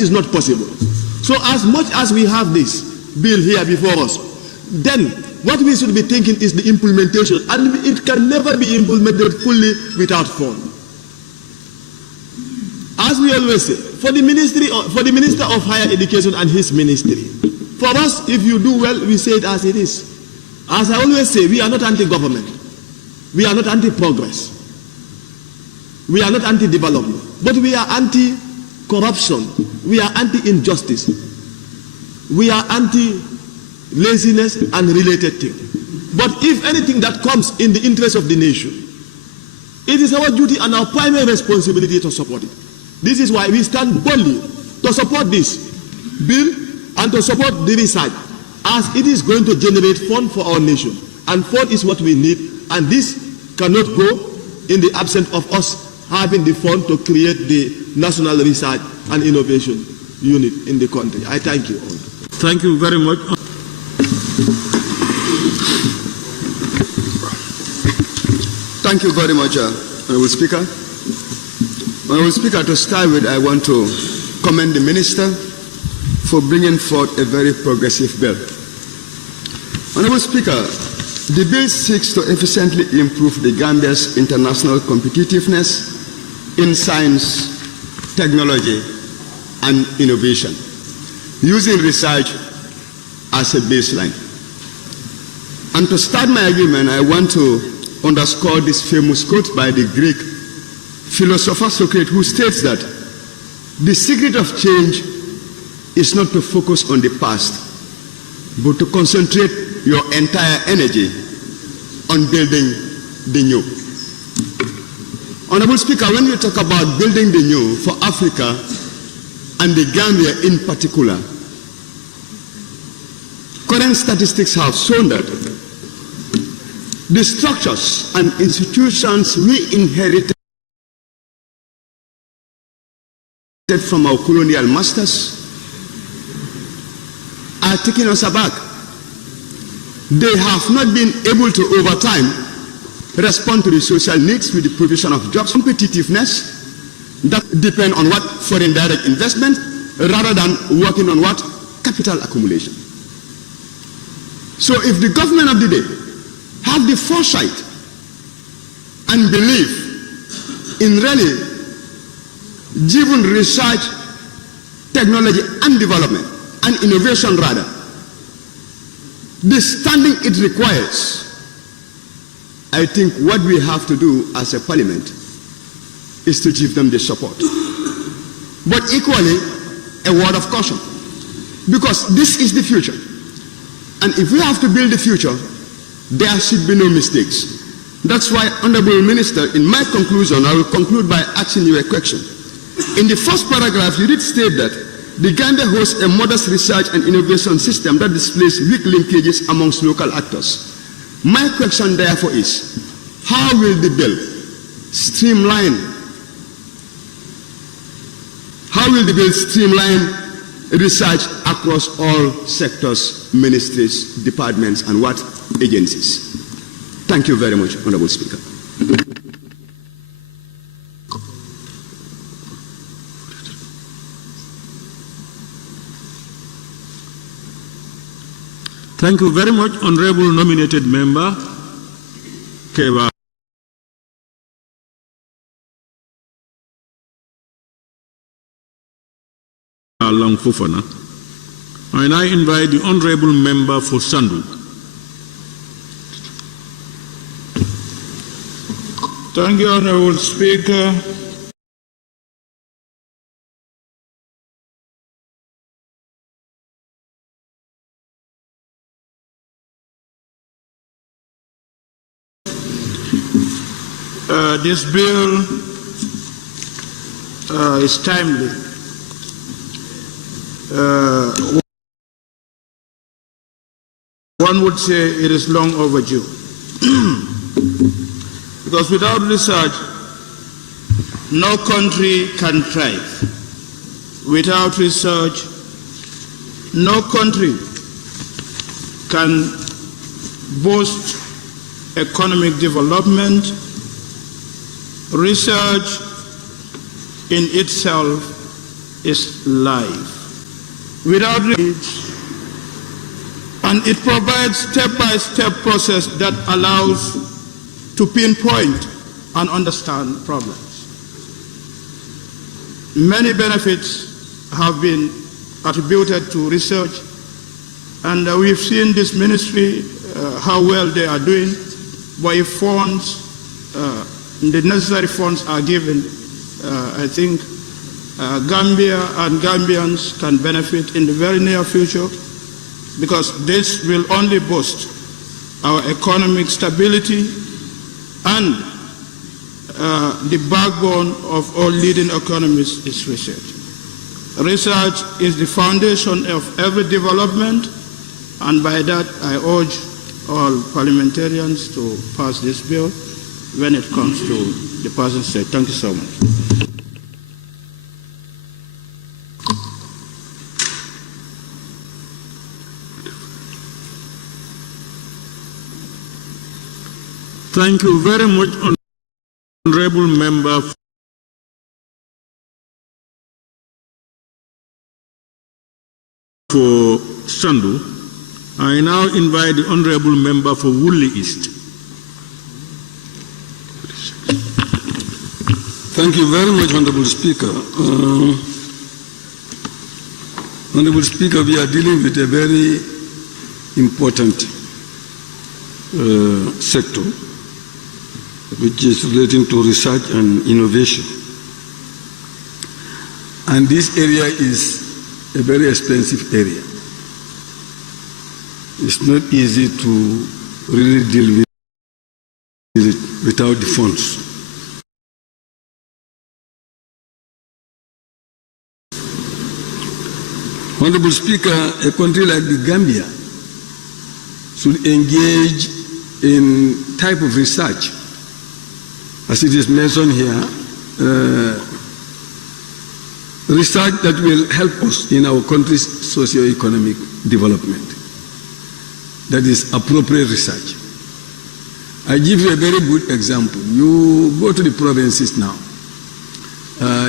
this is not possible. So as much as we have this bill here before us, then what we should be thinking is the implementation, and it can never be implemented fully without funds. As we always say, for the Minister of Higher Education and his ministry, for us, if you do well, we say it as it is. As I always say, we are not anti-government. We are not anti-progress. We are not anti-development. But we are anti-corruption. We are anti-injustice. We are anti-laziness and related things. But if anything that comes in the interest of the nation, it is our duty and our primary responsibility to support it. This is why we stand boldly to support this bill and to support the research, as it is going to generate funds for our nation. And fund is what we need, and this cannot go in the absence of us having the fund to create the National Research and Innovation Unit in the country. I thank you all. Thank you very much. Thank you very much, Honourable Speaker. Honourable Speaker, to start with, I want to commend the Minister for bringing forth a very progressive bill. Honourable Speaker, the bill seeks to efficiently improve the Gambia's international competitiveness in science, technology, and innovation, using research as a baseline. And to start my argument, I want to underscore this famous quote by the Greek philosopher Socrates, who states that the secret of change is not to focus on the past, but to concentrate your entire energy on building the new. Honourable Speaker, when you talk about building the new for Africa and the Gambia in particular, current statistics have shown that the structures and institutions we inherited from our colonial masters are taking us aback. They have not been able to, over time, respond to the social needs with the provision of jobs, competitiveness that depend on what foreign direct investment rather than working on what capital accumulation. So if the government of the day have the foresight and belief in really driven research, technology and development, and innovation rather, the standing it requires, I think what we have to do as a parliament is to give them the support. But equally, a word of caution, because this is the future. And if we have to build the future, there should be no mistakes. That's why, Honourable Minister, in my conclusion, I will conclude by asking you a question. In the first paragraph, you did state that the Gambia hosts a modest research and innovation system that displays weak linkages amongst local actors. My question, therefore, is, how will the bill streamline research across all sectors, ministries, departments, and what agencies? Thank you very much, Honourable Speaker. Thank you very much, Honourable Nominated Member Keba Long Fofana. And I invite the Honourable Member for Sandu. Thank you, Honourable Speaker. This bill is timely. One would say it is long overdue. Because without research, no country can thrive. Without research, no country can boast economic development. Research in itself is life. Without reach, and it provides step-by-step process that allows to pinpoint and understand problems. Many benefits have been attributed to research, and we've seen this ministry, how well they are doing, but if funds, the necessary funds are given, I think Gambia and Gambians can benefit in the very near future, because this will only boost our economic stability and the backbone of all leading economies is research. Research is the foundation of every development, and by that I urge all parliamentarians to pass this bill when it comes to the passing stage. Thank you so much. Thank you very much, Honorable Member, for Sandu. I now invite the Honorable Member for Woolly East. Thank you very much, Honorable Speaker. Honorable Speaker, we are dealing with a very important sector, which is relating to research and innovation. And this area is a very expensive area. It's not easy to really deal with it without the funds. Honorable Speaker, a country like the Gambia should engage in type of research, as it is mentioned here, research that will help us in our country's socio-economic development. That is appropriate research. I give you a very good example. You go to the provinces now.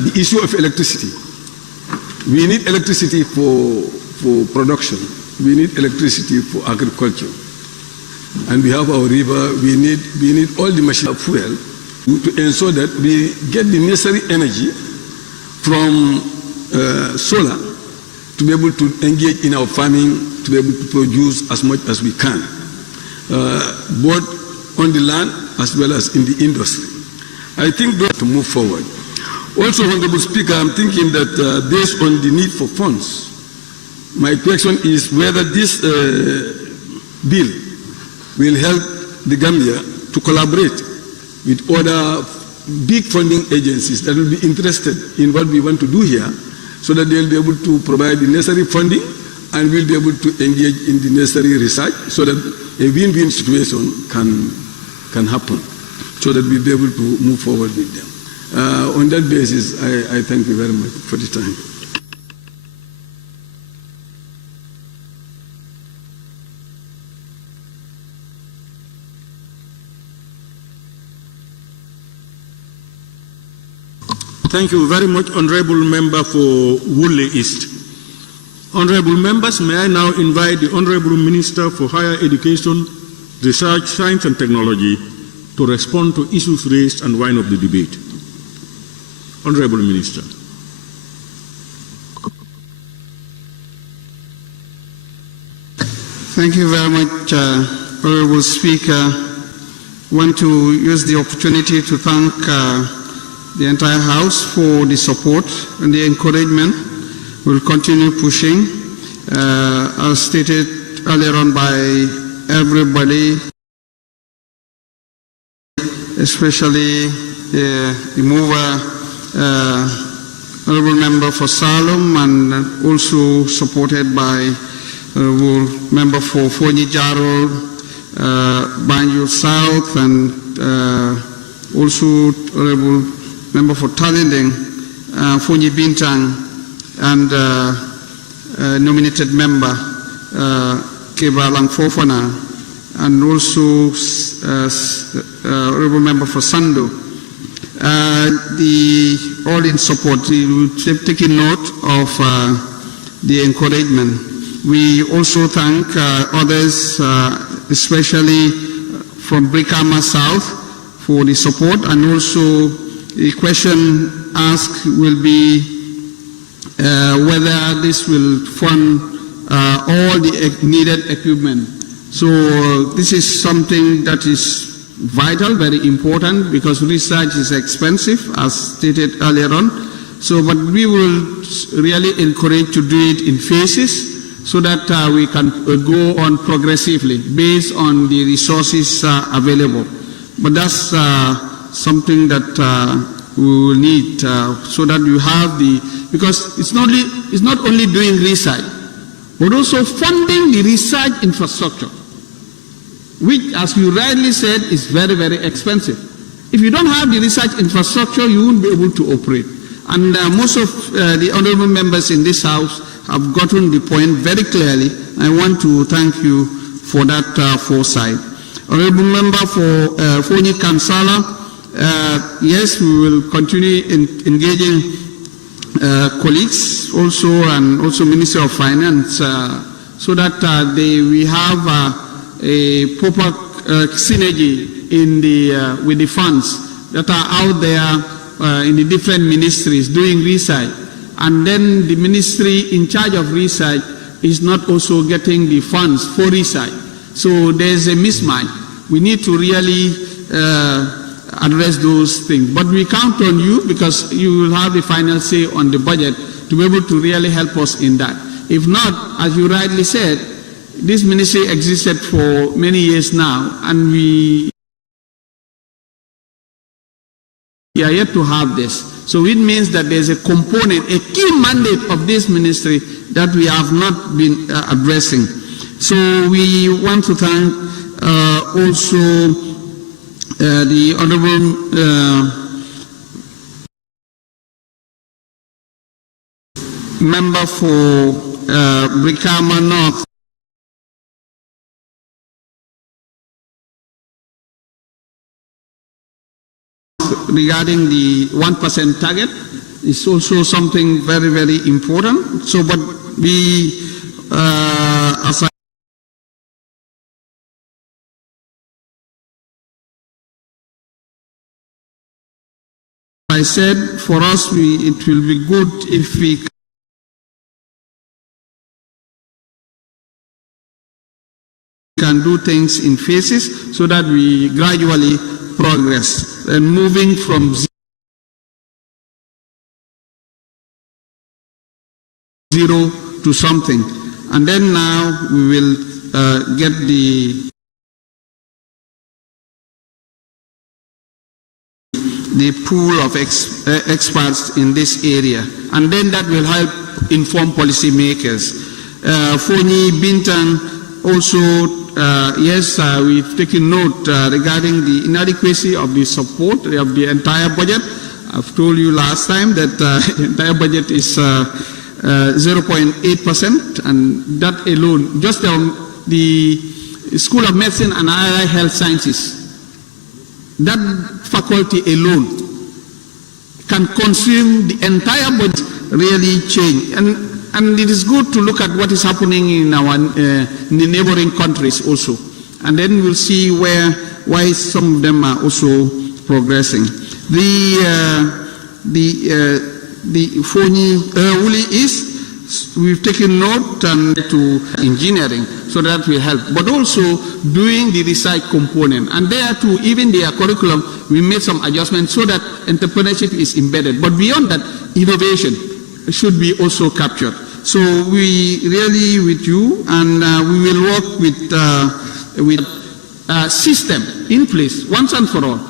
The issue of electricity. We need electricity for production. We need electricity for agriculture. And we have our river. We need all the machine fuel to ensure that we get the necessary energy from solar to be able to engage in our farming, to be able to produce as much as we can, both on the land as well as in the industry. I think we have to move forward. Also, Honorable Speaker, I'm thinking that based on the need for funds, my question is whether this bill will help the Gambia to collaborate with other big funding agencies that will be interested in what we want to do here, so that they'll be able to provide the necessary funding and we'll be able to engage in the necessary research so that a win-win situation can happen, so that we'll be able to move forward with them. On that basis, I thank you very much for the time. Thank you very much, Honorable Member for Woolly East. Honorable members, may I now invite the Honorable Minister for Higher Education, Research, Science and Technology to respond to issues raised and wind up the debate. Honorable Minister. Thank you very much, Honorable Speaker. I want to use the opportunity to thank the entire House for the support and the encouragement. We'll continue pushing, as stated earlier on by everybody, especially the mover, Honorable Member for Salem, and also supported by Honorable Member for Fonyi Jaro, Banjul South, and also Honorable Member for Talinding, Fonyi Bintang, and nominated member Keba Lang Fofana, and also Honorable Member for Sandu. The all in support. We've taken note of the encouragement. We also thank others, especially from Brikama South, for the support, and also the question asked will be whether this will fund all the needed equipment. So this is something that is vital, very important, because research is expensive, as stated earlier on. So, but we will really encourage to do it in phases so that we can go on progressively based on the resources available. But that's something that we will need so that you have the, because it's not only doing research, but also funding the research infrastructure, which, as you rightly said, is very, very expensive. If you don't have the research infrastructure, you won't be able to operate. And most of the honorable members in this House have gotten the point very clearly. I want to thank you for that foresight. Honorable Member for Foni Kansala, yes, we will continue engaging colleagues also, and also Minister of Finance, so that we have a proper synergy in with the funds that are out there in the different ministries doing research, and then the ministry in charge of research is not also getting the funds for research. So there's a mismatch. We need to really address those things. But we count on you, because you will have the final say on the budget, to be able to really help us in that. If not, as you rightly said, this ministry existed for many years now, and we are yet to have this. So it means that there's a component, a key mandate of this ministry that we have not been addressing. So we want to thank also the Honorable Member for Brikama North, regarding the 1% target. Is also something very, very important. So, but we, as I said, for us, it will be good if we can do things in phases so that we gradually progress, and moving from 0 to something. And then now we will get the pool of experts in this area, and then that will help inform policy makers. Foni Bintan also, yes, we've taken note regarding the inadequacy of the support of the entire budget. I've told you last time that the entire budget is 0.8%, and that alone, just the School of Medicine and Allied Health Sciences, that faculty alone can consume the entire budget, really change. And it is good to look at what is happening in our in the neighboring countries also. And then we'll see why some of them are also progressing. The Foni Wuli is, we've taken note to engineering, so that will help, but also doing the research component. And there too, even their curriculum, we made some adjustments so that entrepreneurship is embedded. But beyond that, innovation should be also captured. So we really with you, and we will work with system in place once and for all.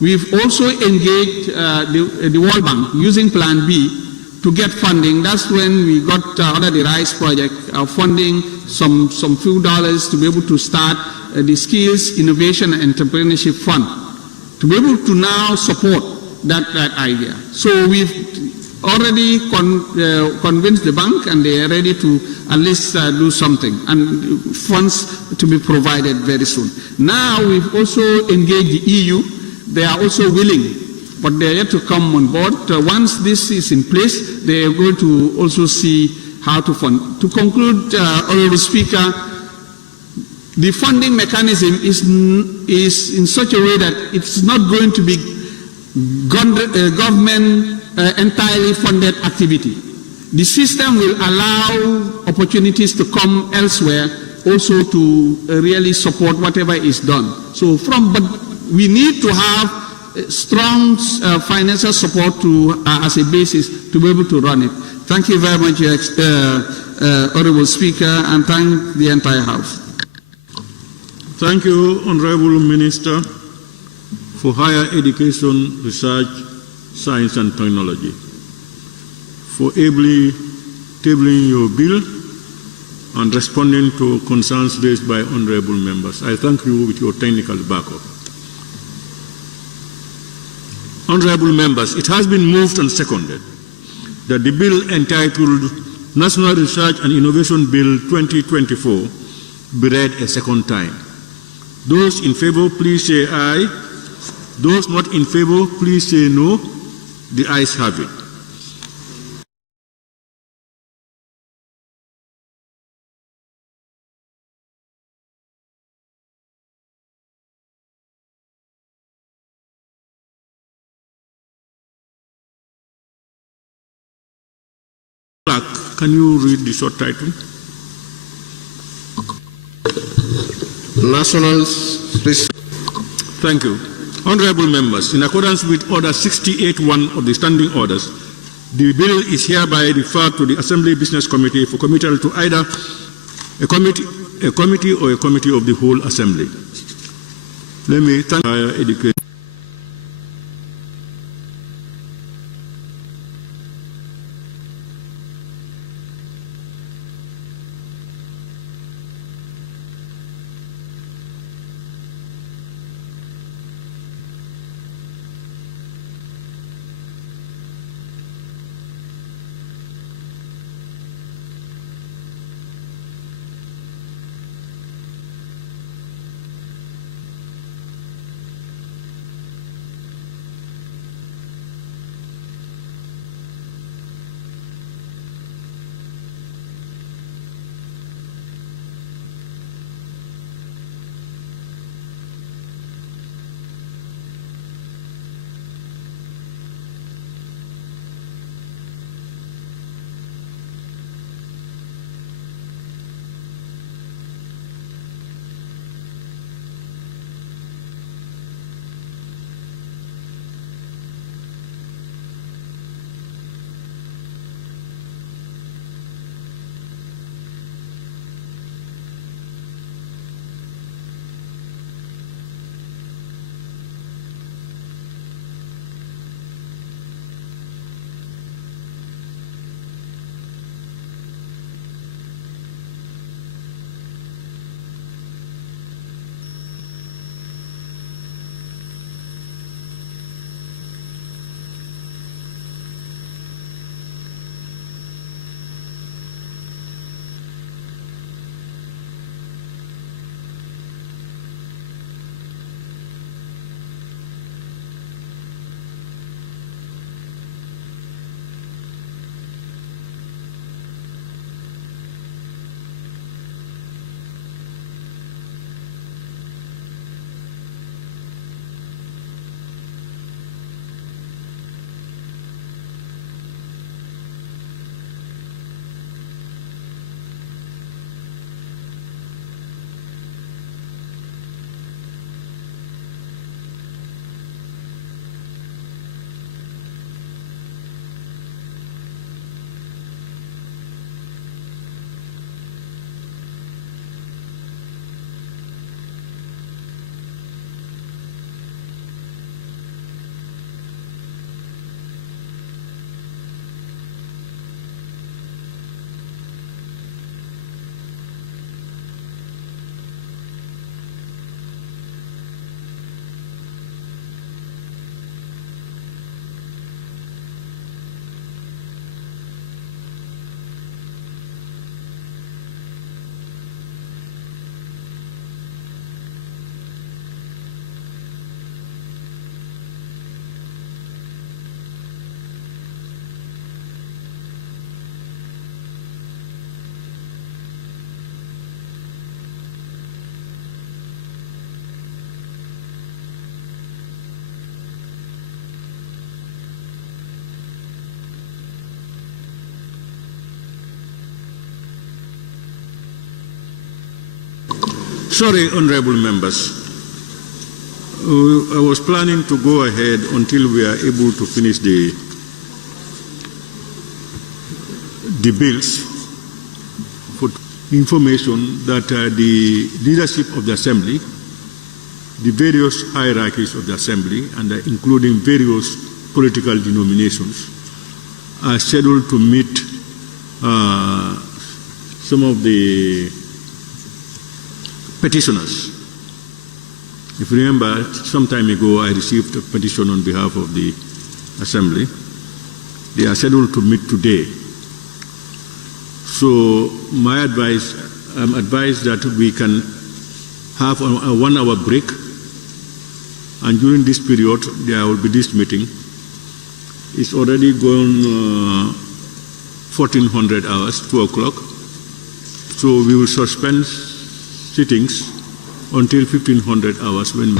We've also engaged the World Bank using Plan B to get funding. That's when we got under the RISE project funding some few dollars to be able to start the Skills, Innovation and Entrepreneurship Fund, to be able to now support that idea. So we've already convinced the bank, and they are ready to at least do something, and funds to be provided very soon. Now we've also engaged the EU. They are also willing but they are yet to come on board. Once this is in place, they are going to also see how to fund. To conclude, Honourable Speaker, the funding mechanism is in such a way that it's not going to be government entirely funded activity. The system will allow opportunities to come elsewhere also to really support whatever is done. So but we need to have strong financial support as a basis to be able to run it. Thank you very much, Honourable Speaker, and thank the entire House. Thank you, Honourable Minister for Higher Education, Research, Science and Technology, for ably tabling your bill and responding to concerns raised by honourable members. I thank you with your technical backup. Honourable members, it has been moved and seconded that the bill entitled National Research and Innovation Bill 2024 be read a second time. Those in favour, please say aye. Those not in favour, please say no. The ayes have it. Clerk, can you read the short title? National. Thank you. Honourable members, in accordance with Order 68.1 of the Standing Orders, the bill is hereby referred to the Assembly Business Committee for committal to either a committee or a committee of the whole Assembly. Let me thank Higher Education. Sorry, honorable members. I was planning to go ahead until we are able to finish the bills for information that the leadership of the Assembly, the various hierarchies of the Assembly, and including various political denominations, are scheduled to meet some of the petitioners. If you remember, some time ago I received a petition on behalf of the Assembly. They are scheduled to meet today. So my advice, I'm advised that we can have a 1 hour break, and during this period there will be this meeting. It's already gone 1400 hours, 2 o'clock. So we will suspend sittings until 1500 hours when